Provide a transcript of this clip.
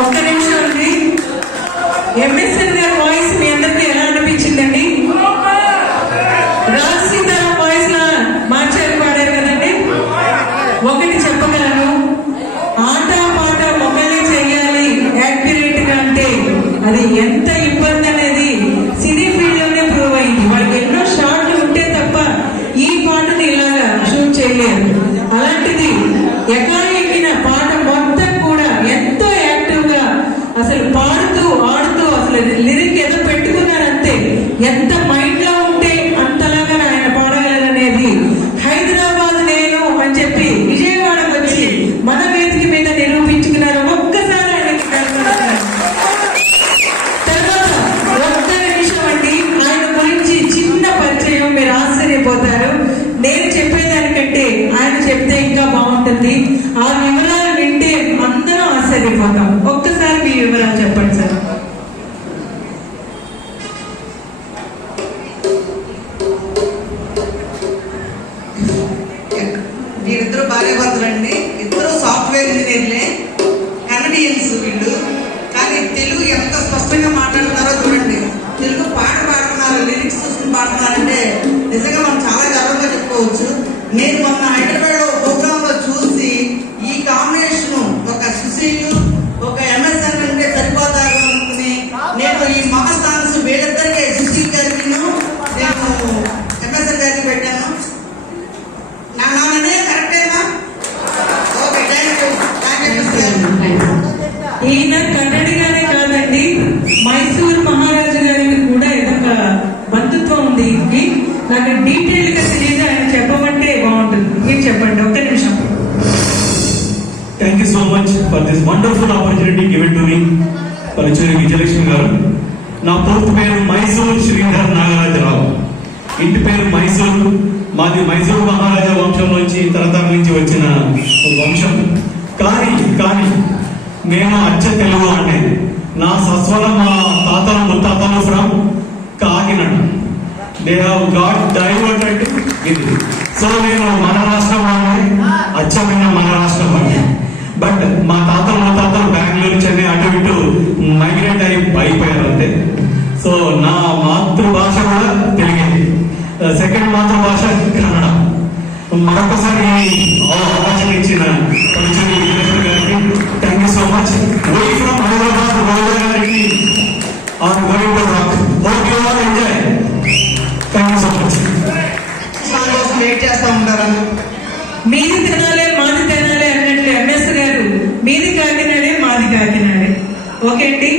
ఒక్క నిమిషం అండి. ఎంఎస్ఎన్ గారి వాయిస్ మీ అందరికీ ఎలా అనిపించిందండి? రాజ్ సీతారాం వాయిస్ లా మార్చారు, పాడారు కదండి. ఒకటి చెప్పగలను, ఆట పాట ఒకళ్ళే చెయ్యాలి యాక్యురేట్ గా అంటే అది ఎంత ఇబ్బంది అనేది సినీ ఫీల్డ్ లోనే ప్రూవ్ అయింది. వాళ్ళకి ఎన్నో షాట్లు ఉంటే తప్ప ఈ పాటని ఇలాగా షూట్ చేయలేరు. అలాంటిది ఎక్కిన పాట మొత్తం కూడా ఎంతో యాక్టివ్ గా అసలు పాడుతూ ఆడుతూ అసలు లిరిక్ ఏదో పెట్టుకున్నారంతే. ఎంత మైండ్ లో ఉంటే అంతలాగా ఆయన పాడగలరనేది హైదరాబాద్ నేను అని చెప్పి విజయవాడకు వచ్చి మన వేదిక మీద నిరూపించుకున్నారు. ఒక్కసారి ఆయనకి తర్వాత ఒక్క నిమిషం అండి, ఆయన గురించి చిన్న పరిచయం, మీరు ఆశ్చర్యపోతారు. నేను చెప్పేదానికంటే ఆయన చెప్తే ఇంకా బాగుంటుంది. ఆ వివరాలు వింటే అందరం ఆశ్చర్యపోతాం. ఒక్కసారి మీ వివరాలు చెప్పండి సార్. వీరిద్దరు భార్యాభర్తలండి. ఇద్దరు సాఫ్ట్వేర్ ఇంజనీర్లే, కనడియన్స్ వీళ్ళు. కానీ తెలుగు ఎంత స్పష్టంగా మాట్లాడుతున్నారో చూడండి. తెలుగు పాట పాడుతున్నారు, లిరిక్స్ చూసుకుని పాడుతున్నారంటే నిజంగా మనం చాలా గర్వంగా చెప్పుకోవచ్చు. నేను మొన్న హైదరాబాద్ లో ప్రోగ్రామ్ లో చూసి ఈ కాంబినేషన్ ఒక సుశీల్ ఒక ఎంఎస్ఎన్ అంటే సరిపోతారు అనుకుని నేను ఈ మహా సాంగ్స్ వీళ్ళిద్దరికి, సుశీల్ గారికి నేను ఎంఎస్ఎన్ గారికి పెట్టాను. నా నాన్ననే కరెక్టేనా? Okay, thank you. ఈయన కన్నడిగానే కాదండి, మైసూర్ మహారాజు గారికి కూడా ఏదొక బంధుత్వం ఉంది. నాకు డీటెయిల్ గా తెలియదు, ఆయన చెప్పమంటే బాగుంటుంది. మీరు చెప్పండి ఒక్క నిమిషం. Thank you so much for this wonderful opportunity given to me. పలుచూరి Vijayalakshmi గారు. నా పూర్తి పేరు మైసూర్ శ్రీధర్ నాగరాజరావు. ఇంటి పేరు మైసూర్. మాది మైసూర్ మహారాజా వంశం నుంచి తరతరం నుంచి వచ్చిన వంశం. కానీ నేను అచ్చ తెలుగు అంటే నా సస్వరం మా తాతలు ముత్తాతలు from Kakinada. They have got diverted ఇది. సో నేను మన రాష్ట్రం వాడిని, అచ్చమైన మన రాష్ట్రం వాడిని. బట్ మా తాతలు ముత్తాతలు బెంగళూరు, చెన్నై అటు ఇటు మైగ్రేట్ అయిపోయారు అంతే. సో నా మాతృభాష కూడా తెలుగే. సెకండ్ మాతృభాష కన్నడ. మరొకసారి అవకాశం ఇచ్చిన పలుచూరి విజయలక్ష్మి గారికి thank you so much. Y from Hyderabad గారికి are going to rock. Hope you all enjoy. Thank you so much. Wait చేస్తా ఉంటారా? మీది తినాలే మాది తినాలే అన్నట్లు ఎంఎస్ గారు, మీది కాకినాడే మాది కాకినాడే. ఓకే అండి.